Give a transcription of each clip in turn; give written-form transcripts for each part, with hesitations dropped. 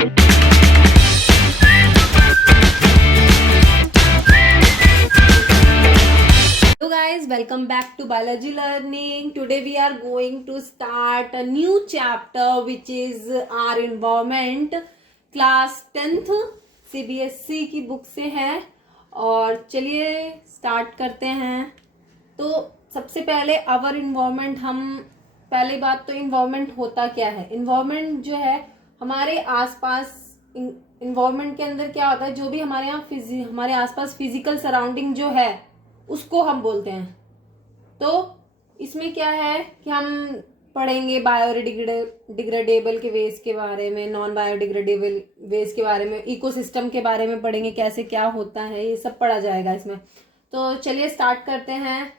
Hello guys, welcome back to biology learning. Today we are going to start a new chapter which is our environment. Class 10th CBSE की book से है और चलिए start करते हैं. तो सबसे पहले अवर इन्वायरमेंट, हम पहली बात तो इन्वायरमेंट होता क्या है. इन्वायरमेंट जो है हमारे आसपास, इन्वायरमेंट के अंदर क्या होता है, जो भी हमारे यहाँ हमारे आसपास फिजिकल सराउंडिंग जो है उसको हम बोलते हैं. तो इसमें क्या है कि हम पढ़ेंगे बायोडिग्रेडेबल के वेस्ट के बारे में, नॉन बायोडिग्रेडेबल वेस्ट के बारे में, इकोसिस्टम के बारे में पढ़ेंगे, कैसे क्या होता है, ये सब पढ़ा जाएगा इसमें. तो चलिए स्टार्ट करते हैं.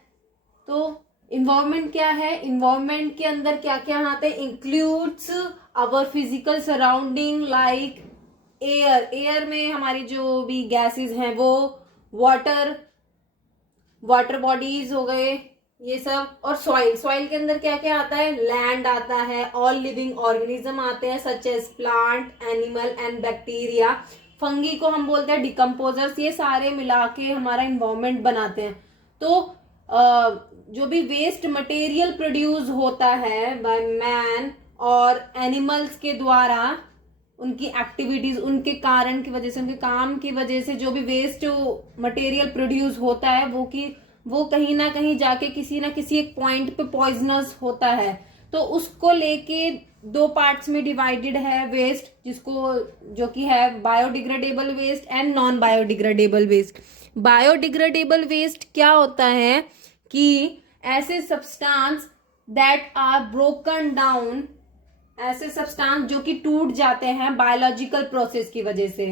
तो इन्वायरमेंट क्या है, इन्वायरमेंट के अंदर क्या क्या आते हैं, includes our physical surrounding like air. Air में हमारी जो भी गैसेस हैं वो वाटर बॉडीज हो गए ये सब. और सॉइल के अंदर क्या क्या आता है, लैंड आता है, ऑल लिविंग ऑर्गेनिज्म आते हैं such as plant, animal and bacteria. Fungi को हम बोलते हैं डिकम्पोजर्स. ये सारे मिला के हमारा इन्वायरमेंट बनाते हैं. तो जो भी वेस्ट मटेरियल प्रोड्यूस होता है बाय मैन और एनिमल्स के द्वारा, उनकी एक्टिविटीज, उनके कारण की वजह से, उनके काम की वजह से जो भी वेस्ट मटेरियल प्रोड्यूस होता है वो कहीं ना कहीं जाके किसी ना किसी एक पॉइंट पे पॉइजनस होता है. तो उसको लेके दो पार्ट्स में डिवाइडेड है वेस्ट, जो कि है biodegradable waste and non biodegradable waste. Biodegradable waste क्या होता है कि ऐसे substance that are broken down, ऐसे सब्सटेंस जो कि टूट जाते हैं बायोलॉजिकल प्रोसेस की वजह से.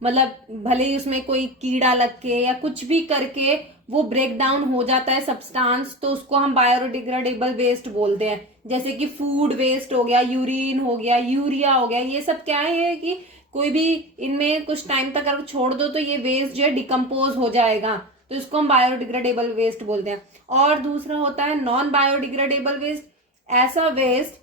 मतलब भले ही उसमें कोई कीड़ा लग के या कुछ भी करके वो ब्रेक डाउन हो जाता है सब्सटेंस, तो उसको हम बायोडिग्रेडेबल वेस्ट बोलते हैं. जैसे कि फूड वेस्ट हो गया, यूरिन हो गया, यूरिया हो गया, ये सब क्या है कि कोई भी इनमें कुछ टाइम तक अगर छोड़ दो तो ये वेस्ट जो है डिकम्पोज हो जाएगा, तो इसको हम बायोडिग्रेडेबल वेस्ट बोलते हैं. और दूसरा होता है नॉन बायोडिग्रेडेबल वेस्ट. ऐसा वेस्ट,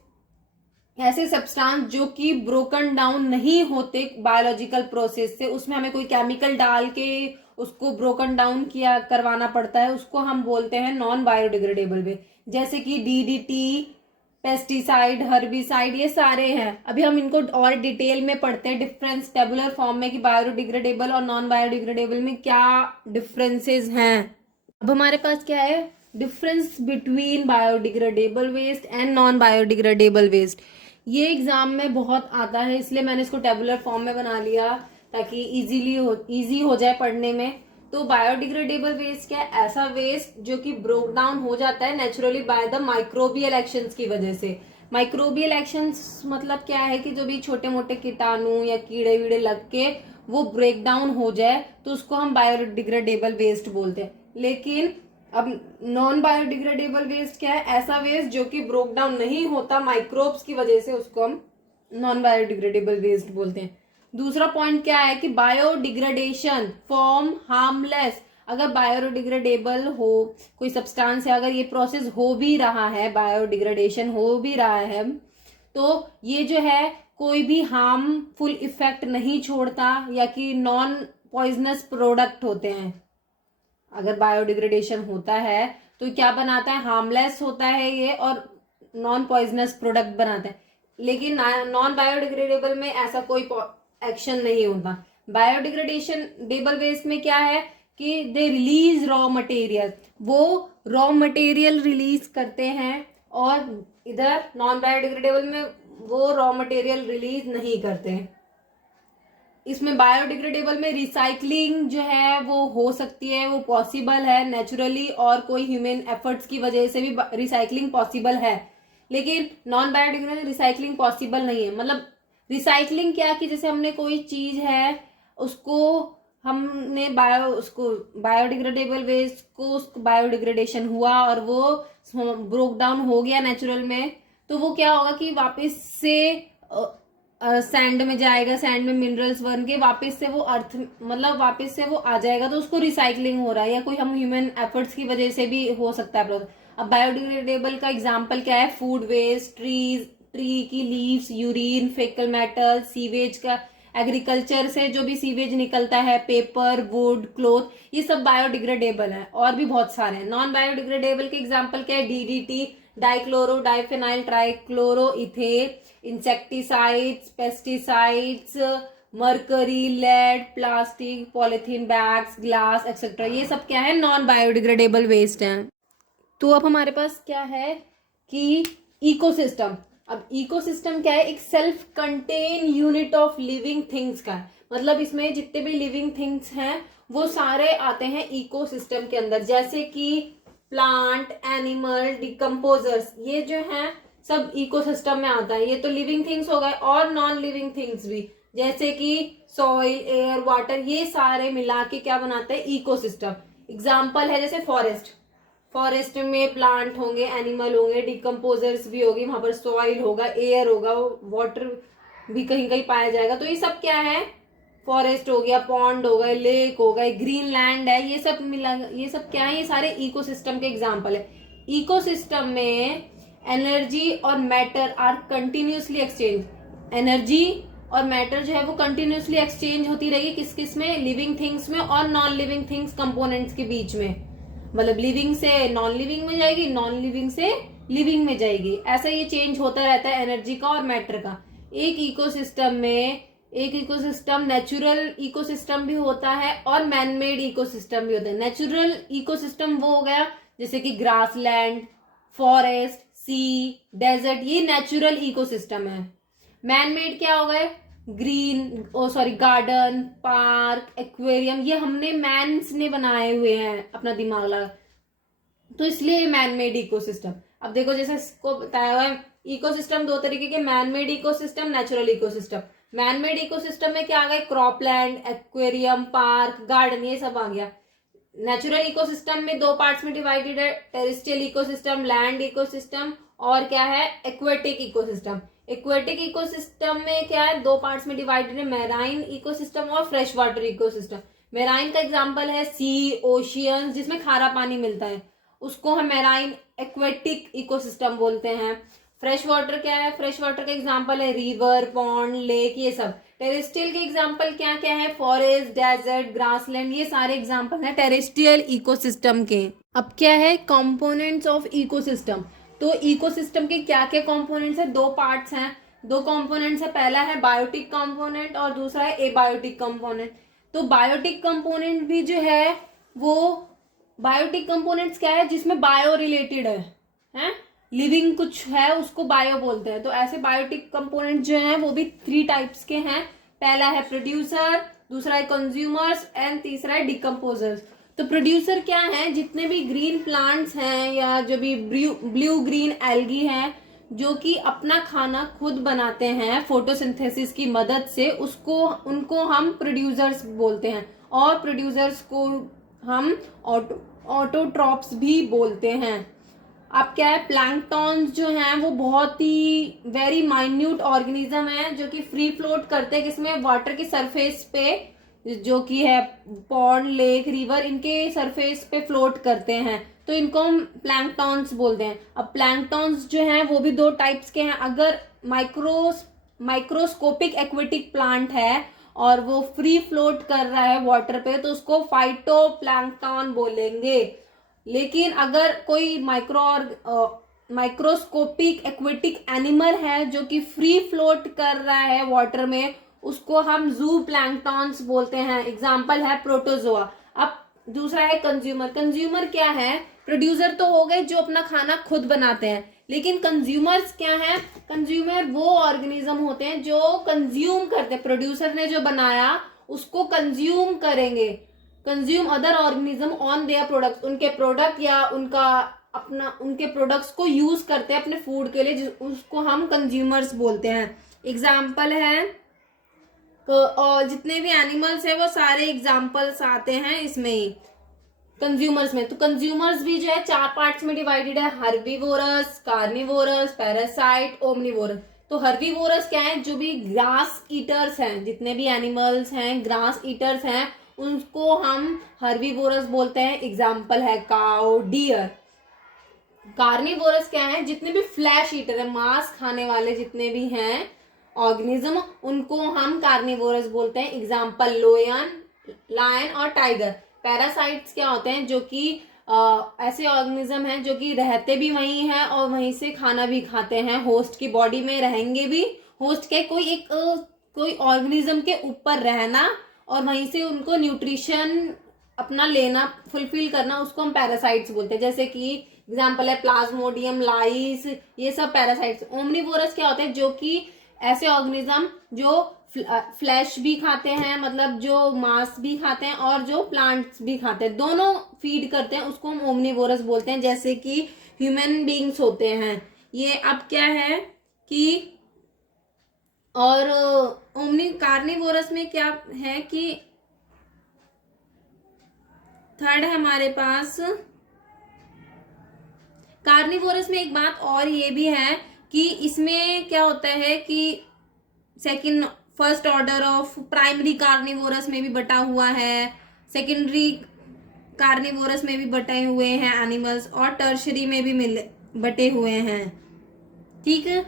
ऐसे सब्सटेंस जो कि ब्रोकन डाउन नहीं होते बायोलॉजिकल प्रोसेस से, उसमें हमें कोई केमिकल डाल के उसको ब्रोकन डाउन करवाना पड़ता है, उसको हम बोलते हैं नॉन बायोडिग्रेडेबल वेस्ट. जैसे कि डीडीटी, पेस्टिसाइड, हर्बिसाइड, ये सारे हैं. अभी हम इनको और डिटेल में पढ़ते हैं डिफरेंस टेबुलर फॉर्म में कि बायोडिग्रेडेबल और नॉन बायोडिग्रेडेबल में क्या डिफरेंसेस हैं. अब हमारे पास क्या है, difference between biodegradable waste and non biodegradable waste. ये एग्जाम में बहुत आता है, इसलिए मैंने इसको टेबुलर फॉर्म में बना लिया ताकि इजी हो जाए पढ़ने में. तो बायोडिग्रेडेबल वेस्ट क्या है, ऐसा वेस्ट जो कि ब्रोक डाउन हो जाता है naturally by the microbial actions की वजह से. माइक्रोबियल एक्शंस मतलब क्या है कि जो भी छोटे मोटे कीटाणु या कीड़े वीड़े लग के वो ब्रेक डाउन हो जाए तो उसको हम बायोडिग्रेडेबल वेस्ट बोलते हैं. लेकिन अब नॉन बायोडिग्रेडेबल वेस्ट क्या है, ऐसा वेस्ट जो कि ब्रोक डाउन नहीं होता माइक्रोब्स की वजह से, उसको हम नॉन बायोडिग्रेडेबल वेस्ट बोलते हैं. दूसरा पॉइंट क्या है कि बायोडिग्रेडेशन फॉर्म हार्मलेस. अगर बायोडिग्रेडेबल हो कोई सब्सटेंस है, अगर ये प्रोसेस हो भी रहा है, बायोडिग्रेडेशन हो भी रहा है, तो ये जो है कोई भी हार्मफुल इफेक्ट नहीं छोड़ता या कि नॉन पॉइजनस प्रोडक्ट होते हैं. अगर बायोडिग्रेडेशन होता है तो क्या बनाता है, हार्मलेस होता है ये और नॉन पॉइजनस प्रोडक्ट बनाता है. लेकिन नॉन बायोडिग्रेडेबल में ऐसा कोई एक्शन नहीं होता. बायोडिग्रेडेबल वेस्ट में क्या है कि दे रिलीज रॉ मटेरियल, वो रॉ मटेरियल रिलीज करते हैं, और इधर नॉन बायोडिग्रेडेबल में वो रॉ मटेरियल रिलीज नहीं करते हैं. इसमें बायोडिग्रेडेबल में रिसाइकलिंग जो है वो हो सकती है, वो पॉसिबल है नेचुरली, और कोई ह्यूमन एफर्ट्स की वजह से भी रिसाइकलिंग पॉसिबल है. लेकिन नॉन बायोडिग्रेडेबल रिसाइकलिंग पॉसिबल नहीं है. मतलब रिसाइकलिंग क्या कि जैसे हमने कोई चीज है उसको हमने बायोडिग्रेडेबल वेस्ट को उसको बायोडिग्रेडेशन हुआ और वो ब्रोक डाउन हो गया नेचुरल में, तो वो क्या होगा कि वापस से सैंड में जाएगा, सैंड में मिनरल्स बन के वापस से वो अर्थ, मतलब वापस से वो आ जाएगा, तो उसको रिसाइकलिंग हो रहा है, या कोई हम ह्यूमन एफर्ट्स की वजह से भी हो सकता है. अब बायोडिग्रेडेबल का एग्जांपल क्या है, फूड वेस्ट, ट्री की लीव्स, यूरिन, फेकल मैटर, सीवेज का, एग्रीकल्चर से जो भी सीवेज निकलता है, पेपर, वुड, क्लोथ, ये सब बायोडिग्रेडेबल है। और भी बहुत सारे हैं। नॉन बायोडिग्रेडेबल के एग्जाम्पल क्या है? DDT, dichloro diphenyl trichloro ethane, insecticides, pesticides, mercury, lead, plastic, polythene bags, glass etcetera, ये सब क्या है? नॉन बायोडिग्रेडेबल वेस्ट हैं। तो अब हमारे पास क्या है कि इकोसिस्टम। अब इकोसिस्टम क्या है? एक self contain unit of living things का है। मतलब इसमें जितने भी लिविंग थिंग्स हैं वो सारे आते हैं इकोसिस्टम के अंदर, जैसे कि प्लांट, एनिमल, डिकम्पोजर्स, ये जो हैं सब इकोसिस्टम में आता है। ये तो लिविंग थिंग्स हो गए, और नॉन लिविंग थिंग्स भी, जैसे कि सॉइल, एयर, वाटर, ये सारे मिला के क्या बनाते हैं? इकोसिस्टम। एग्जाम्पल है जैसे फॉरेस्ट। फॉरेस्ट में प्लांट होंगे, एनिमल होंगे, डिकम्पोजर्स भी होगी, वहां पर सॉइल होगा, एयर होगा, वाटर भी कहीं कहीं पाया जाएगा। तो ये सब क्या है? फॉरेस्ट हो गया, पॉन्ड हो गए, लेक हो गए, ग्रीन लैंड है, ये सब मिला, ये सब क्या है? ये सारे इकोसिस्टम के एग्जाम्पल है। इकोसिस्टम में एनर्जी और matter are continuously exchange. Energy और मैटर जो है वो कंटिन्यूसली एक्सचेंज होती रहेगी, किस किस में? लिविंग थिंग्स में और नॉन लिविंग थिंग्स कंपोनेंट्स के बीच में। मतलब लिविंग से नॉन लिविंग में जाएगी, नॉन लिविंग से लिविंग में जाएगी, ऐसा ये चेंज होता रहता है एनर्जी का और मैटर का। एक इकोसिस्टम में, एक इकोसिस्टम नेचुरल इकोसिस्टम भी होता है और मैनमेड इकोसिस्टम भी होता है। नेचुरल इकोसिस्टम वो हो गया जैसे कि ग्रासलैंड, फॉरेस्ट, सी, डेजर्ट, ये नेचुरल इकोसिस्टम है। मैनमेड क्या हो गए? ग्रीन, गार्डन, पार्क, एक्वेरियम, ये हमने मैन्स ने बनाए हुए हैं अपना दिमाग लगा, तो इसलिए मैनमेड इकोसिस्टम। अब देखो जैसे इसको बताया हुआ है, इकोसिस्टम दो तरीके के, manmade ecosystem, natural ecosystem. Manmade ecosystem में क्या आ गया? क्रॉपलैंड, एक्वेरियम, पार्क, गार्डन, ये सब आ गया। नेचुरल इकोसिस्टम में दो पार्ट्स में डिवाइडेड है, टेरेस्ट्रियल इकोसिस्टम, लैंड इकोसिस्टम, और क्या है? Aquatic ecosystem. एक्वेटिक इकोसिस्टम में क्या है? दो पार्ट्स में डिवाइडेड है, मैराइन इकोसिस्टम और फ्रेश वाटर इकोसिस्टम। मैराइन का एग्जांपल है सी, ओशियन, जिसमें खारा पानी मिलता है, उसको हम मैराइन एक्वेटिक इकोसिस्टम बोलते हैं। फ्रेश वाटर क्या है? फ्रेश वाटर का एग्जांपल है रिवर, पॉन्ड, लेक, ये सब। टेरेस्ट्रियल के एग्जांपल क्या क्या है? फॉरेस्ट, डेजर्ट, ग्रासलैंड, ये सारे एग्जांपल हैं टेरेस्ट्रियल इकोसिस्टम के। अब क्या है? Components of ecosystem. तो इकोसिस्टम के क्या क्या कंपोनेंट्स है? दो पार्ट्स हैं, दो कंपोनेंट्स है। पहला है बायोटिक कंपोनेंट और दूसरा है एबायोटिक कंपोनेंट। तो बायोटिक कंपोनेंट भी जो है वो, बायोटिक कंपोनेंट्स क्या है? जिसमें बायो रिलेटेड है लिविंग कुछ है, उसको बायो बोलते हैं। तो ऐसे बायोटिक कंपोनेंट जो हैं वो भी 3 टाइप्स के हैं। पहला है प्रोड्यूसर, दूसरा है कंज्यूमर्स एंड तीसरा है डिकम्पोजर्स। तो प्रोड्यूसर क्या है? जितने भी ग्रीन प्लांट्स हैं या जो भी ब्लू ग्रीन एल्गी हैं जो कि अपना खाना खुद बनाते हैं फोटोसिंथेसिस की मदद से, उनको हम प्रोड्यूसर्स बोलते हैं। और प्रोड्यूसर्स को हम ऑटोट्रॉप्स भी बोलते हैं। अब क्या है? प्लैंकटॉन्स जो हैं वो बहुत ही वेरी माइन्यूट ऑर्गेनिज्म है जो कि फ्री फ्लोट करते हैं, किसमें? वाटर की सरफेस पे, जो कि है पॉन्ड, लेक, रिवर, इनके सरफेस पे फ्लोट करते हैं, तो इनको हम प्लैंकटॉन्स बोलते हैं। अब प्लैंकटॉन्स जो हैं वो भी 2 टाइप्स के हैं। अगर माइक्रोस्कोपिक एक्वेटिक प्लांट है और वो फ्री फ्लोट कर रहा है वाटर पे, तो उसको फाइटोप्लैंक्टन बोलेंगे। लेकिन अगर कोई माइक्रोस्कोपिक एक्वेटिक एनिमल है जो कि फ्री फ्लोट कर रहा है वाटर में, उसको हम जू प्लैंक्टॉन्स बोलते हैं। एग्जाम्पल है प्रोटोजोआ। अब दूसरा है कंज्यूमर। कंज्यूमर क्या है? प्रोड्यूसर तो हो गए जो अपना खाना खुद बनाते हैं, लेकिन कंज्यूमर्स क्या है? कंज्यूमर वो ऑर्गेनिज्म होते हैं जो कंज्यूम करते हैं। प्रोड्यूसर ने जो बनाया उसको कंज्यूम करेंगे, consume other organism on their products, उनके प्रोडक्ट या उनके प्रोडक्ट्स को यूज करते हैं अपने फूड के लिए, उसको हम कंज्यूमर्स बोलते हैं। एग्जाम्पल है और जितने भी एनिमल्स हैं वो सारे एग्जाम्पल्स आते हैं इसमें ही, कंज्यूमर्स में। तो कंज्यूमर्स भी जो है 4 पार्ट्स में डिवाइडेड है, हर्बीवोरस, कार्निवोरस, पैरासाइट, ओमनीवोरस। तो हर्बीवोरस क्या है? जो भी ग्रास ईटर्स हैं, जितने भी एनिमल्स हैं ग्रास ईटर्स हैं, उनको हम हर्बीवोरस बोलते हैं। एग्जाम्पल है काउ, डियर। कार्निवोरस क्या है, जितने भी फ्लैश ईटर है, मांस खाने वाले जितने भी हैं ऑर्गेनिज्म, उनको हम कार्निवोरस बोलते हैं। एग्जाम्पल लायन और टाइगर। पैरासाइट्स क्या होते हैं, जो कि ऐसे ऑर्गेनिज्म हैं जो कि रहते भी वहीं हैं और वहीं से खाना भी खाते हैं, होस्ट की बॉडी में रहेंगे भी, होस्ट के कोई ऑर्गेनिज्म के ऊपर रहना और वहीं से उनको न्यूट्रिशन अपना लेना, फुलफिल करना, उसको हम पैरासाइट्स बोलते हैं। जैसे कि एग्जाम्पल है प्लाज्मोडियम, लाइस, ये सब पैरासाइट्स। ओमनीवोरस क्या होते हैं, जो कि ऐसे ऑर्गेनिज्म जो फ्लैश भी खाते हैं, मतलब जो मांस भी खाते हैं और जो प्लांट्स भी खाते हैं, दोनों फीड करते हैं, उसको हम ओमनीवोरस बोलते हैं। जैसे कि ह्यूमन बींग्स होते हैं ये। अब क्या है कि और कार्निवोरस में क्या है कि थर्ड है हमारे पास कार्निवोरस में एक बात और ये भी है कि इसमें क्या होता है कि first order of primary carnivorous में भी बटा हुआ है, सेकेंडरी कार्निवोरस में भी बटे हुए हैं एनिमल्स, और टर्शरी में भी बटे हुए हैं। ठीक है,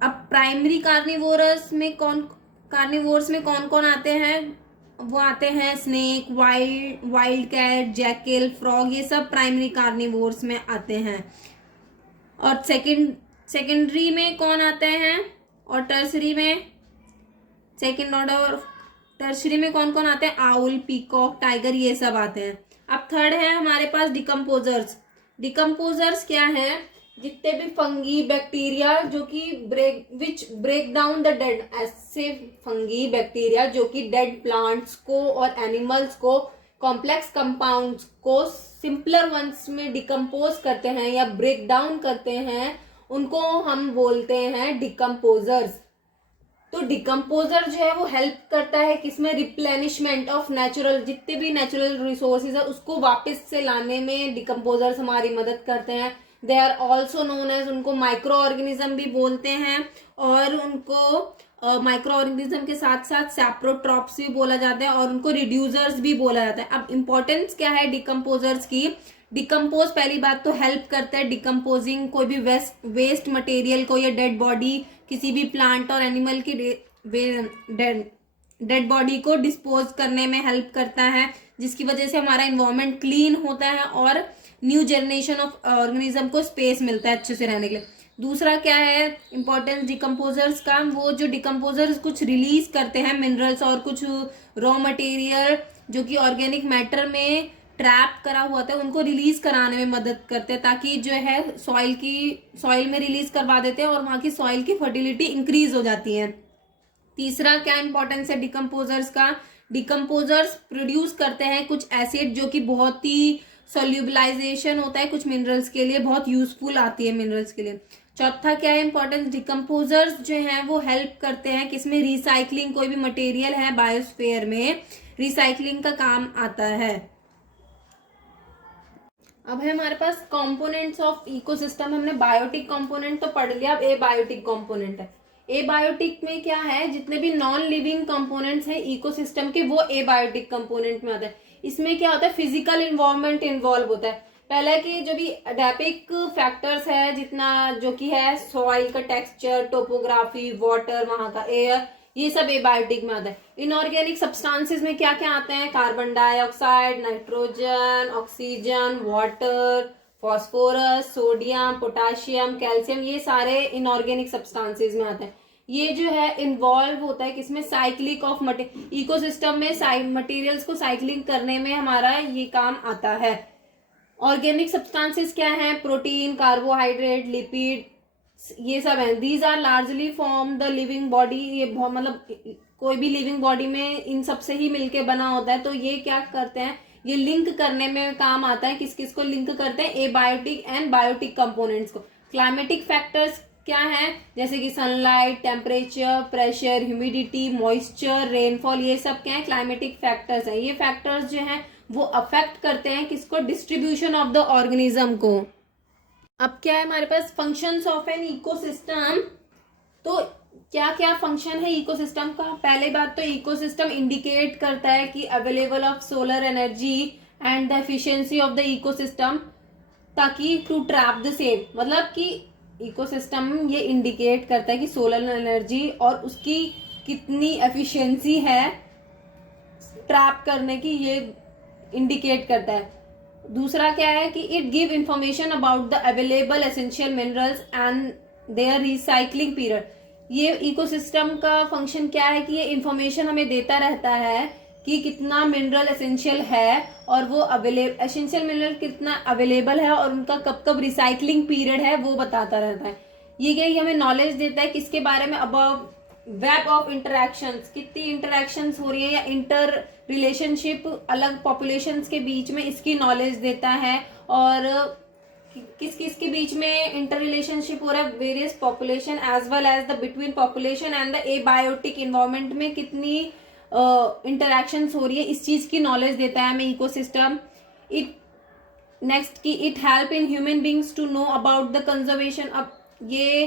अब प्राइमरी कार्निवोरस में कौन कौन आते हैं, वो आते हैं snake, wild cat, jackal, frog, ये सब प्राइमरी कार्निवोर्स में आते हैं। और सेकेंडरी में कौन आते हैं, और टर्सरी में सेकेंड ऑर्डर टर्सरी में कौन कौन आते हैं, आउल, पीकॉक, टाइगर, ये सब आते हैं। अब थर्ड है हमारे पास डिकम्पोजर्स। डिकम्पोजर्स क्या है, जितने भी फंगी, बैक्टीरिया जो कि ब्रेक डाउन द डेड, ऐसे फंगी, बैक्टीरिया जो कि डेड प्लांट्स को और एनिमल्स को, कॉम्प्लेक्स कंपाउंड्स को सिंपलर वंस में डिकम्पोज करते हैं या ब्रेक डाउन करते हैं, उनको हम बोलते हैं डिकम्पोजर्स। तो डिकम्पोजर जो है वो हेल्प करता है किसमें, रिप्लेनिशमेंट ऑफ नेचुरल, जितने भी नेचुरल रिसोर्सेज है उसको वापस से लाने में डिकम्पोजर्स हमारी मदद करते हैं। They are also known as, उनको माइक्रो ऑर्गेनिज्म भी बोलते हैं, और उनको माइक्रो ऑर्गेनिज्म के साथ साथ सैप्रोट्रॉप्स भी बोला जाता है, और उनको रिड्यूसर्स भी बोला जाता है। अब इंपॉर्टेंस क्या है डिकम्पोजर्स की, डिकम्पोज पहली बात तो हेल्प करता है डिकम्पोजिंग कोई भी वेस्ट मटेरियल को या डेड बॉडी, किसी भी प्लांट और एनिमल की डेड बॉडी को डिस्पोज करने में हेल्प करता है, जिसकी वजह से हमारा इन्वायरमेंट क्लीन होता है और न्यू जनरेशन ऑफ ऑर्गेनिज्म को स्पेस मिलता है अच्छे से रहने के लिए। दूसरा क्या है इंपॉर्टेंस डिकम्पोजर्स का, वो जो डिकम्पोजर्स कुछ रिलीज करते हैं मिनरल्स और कुछ रॉ मटेरियल जो कि ऑर्गेनिक मैटर में ट्रैप करा हुआ था, उनको रिलीज कराने में मदद करते हैं, ताकि जो है सॉइल में रिलीज करवा देते हैं और वहां की सॉइल की फर्टिलिटी इंक्रीज हो जाती है। तीसरा क्या इंपॉर्टेंस है डिकम्पोजर्स का, डिकम्पोजर्स प्रोड्यूस करते हैं कुछ एसिड जो कि बहुत ही सोल्यूबलाइजेशन होता है कुछ मिनरल्स के लिए, बहुत यूजफुल आती है मिनरल्स के लिए। चौथा क्या है इंपॉर्टेंस, डिकम्पोजर्स जो हैं वो हेल्प करते हैं किसमें, रिसाइकलिंग, कोई भी मटेरियल है बायोस्फीयर में रिसाइकलिंग का काम आता है। अब है हमारे पास कंपोनेंट्स ऑफ इकोसिस्टम। हमने बायोटिक कंपोनेंट तो पढ़ लिया, अब एबायोटिक कंपोनेंट है। एबायोटिक में क्या है, जितने भी नॉन लिविंग कंपोनेंट्स हैं इकोसिस्टम के वो एबायोटिक कंपोनेंट में आता है। इसमें क्या होता है, फिजिकल इन्वॉल्वमेंट इन्वॉल्व होता है। पहले की जो भी एडेपिक फैक्टर्स है, जितना जो कि है सॉइल का टेक्सचर, टोपोग्राफी, वाटर, वहां का एयर, ये सब एबायोटिक में आता है। इनऑर्गेनिक सब्सटेंसेस में क्या क्या आते हैं, carbon dioxide, nitrogen, oxygen, water, phosphorus, sodium, potassium, calcium, ये सारे इनऑर्गेनिक सब्सटेंसेस में आते हैं। ये जो है इन्वॉल्व होता है किसमें, साइक्लिक ऑफ इकोसिस्टम में मटेरियल्स को साइक्लिंग करने में हमारा ये काम आता है। ऑर्गेनिक सब्सटेंसेस क्या है, प्रोटीन, कार्बोहाइड्रेट, लिपिड, ये सब है। These are largely form the living body, ये बहुत मतलब कोई भी लिविंग बॉडी में इन सब से ही मिलके बना होता है। तो ये क्या करते हैं, ये लिंक करने में काम आता है, किस किस को लिंक करते हैं, एबायोटिक एंड बायोटिक कंपोनेंट्स को। क्लाइमेटिक फैक्टर्स क्या है, जैसे कि sunlight, temperature, pressure, humidity, moisture, rainfall, ये सब क्या है क्लाइमेटिक फैक्टर्स है। ये फैक्टर्स जो है वो अफेक्ट करते हैं किसको, डिस्ट्रीब्यूशन ऑफ द ऑर्गेनिज्म को। अब क्या है हमारे पास फंक्शंस ऑफ एन इकोसिस्टम। तो क्या क्या फंक्शन है इकोसिस्टम का, पहले बात तो इकोसिस्टम इंडिकेट करता है कि available of solar energy and the efficiency of the ecosystem. ताकि टू ट्रैप द सेम, मतलब कि इकोसिस्टम ये इंडिकेट करता है कि सोलर एनर्जी और उसकी कितनी एफिशिएंसी है ट्रैप करने की, ये इंडिकेट करता है। दूसरा क्या है कि it give information about the available essential minerals and their recycling period. ये इकोसिस्टम का फंक्शन क्या है कि ये इंफॉर्मेशन हमें देता रहता है कि कितना मिनरल एसेंशियल है और वो एसेंशियल मिनरल कितना अवेलेबल है और उनका कब कब रिसाइकलिंग पीरियड है वो बताता रहता है। ये क्या, ये हमें नॉलेज देता है किसके बारे में, अबाउट वेब ऑफ इंटरैक्शंस, कितनी इंटरैक्शंस हो रही है या इंटर रिलेशनशिप अलग पॉपुलेशंस के बीच में, इसकी नॉलेज देता है। और किस किस के बीच में इंटर रिलेशनशिप हो रहा है, various population as well as the between population and the abiotic environment में कितनी इंटरैक्शंस हो रही है, इस चीज की नॉलेज देता है हमें इकोसिस्टम। इट नेक्स्ट की it help in human beings to know about the conservation. अब ये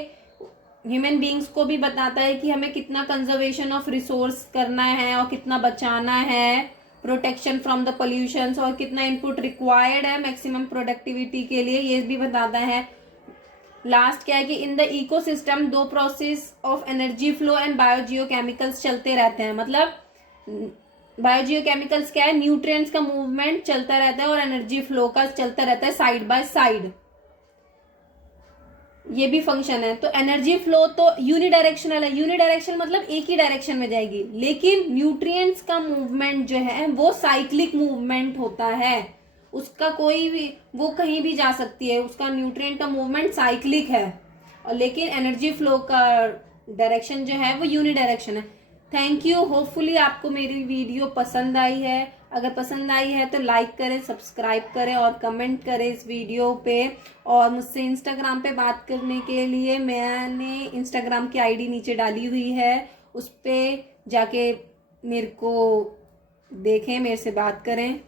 ह्यूमन बींग्स को भी बताता है कि हमें कितना कंजर्वेशन ऑफ रिसोर्स करना है और कितना बचाना है, प्रोटेक्शन फ्रॉम द पोल्यूशन, और कितना इनपुट रिक्वायर्ड है मैक्सिमम प्रोडक्टिविटी के लिए, ये भी बताता है। लास्ट क्या है कि इन द इकोसिस्टम दो process of energy flow and biogeochemicals चलते रहते हैं। मतलब बायोजियोकेमिकल्स क्या है, न्यूट्रिएंट्स का मूवमेंट चलता रहता है और एनर्जी फ्लो का चलता रहता है साइड बाय साइड, ये भी फंक्शन है। तो एनर्जी फ्लो तो यूनिडायरेक्शनल है, यूनिडायरेक्शनल मतलब एक ही डायरेक्शन में जाएगी, लेकिन न्यूट्रिएंट्स का मूवमेंट जो है वो साइक्लिक मूवमेंट होता है, उसका कोई भी, वो कहीं भी जा सकती है, उसका न्यूट्रिएंट का मूवमेंट साइक्लिक है। और लेकिन एनर्जी फ्लो का डायरेक्शन जो है वो यूनिडायरेक्शन है। थैंक यू, होपफुली आपको मेरी वीडियो पसंद आई है। अगर पसंद आई है तो लाइक करें, सब्सक्राइब करें और कमेंट करें इस वीडियो पे। और मुझसे इंस्टाग्राम पे बात करने के लिए मैंने इंस्टाग्राम की आईडी नीचे डाली हुई है, उस पे जाके मेरे को देखें, मेरे से बात करें।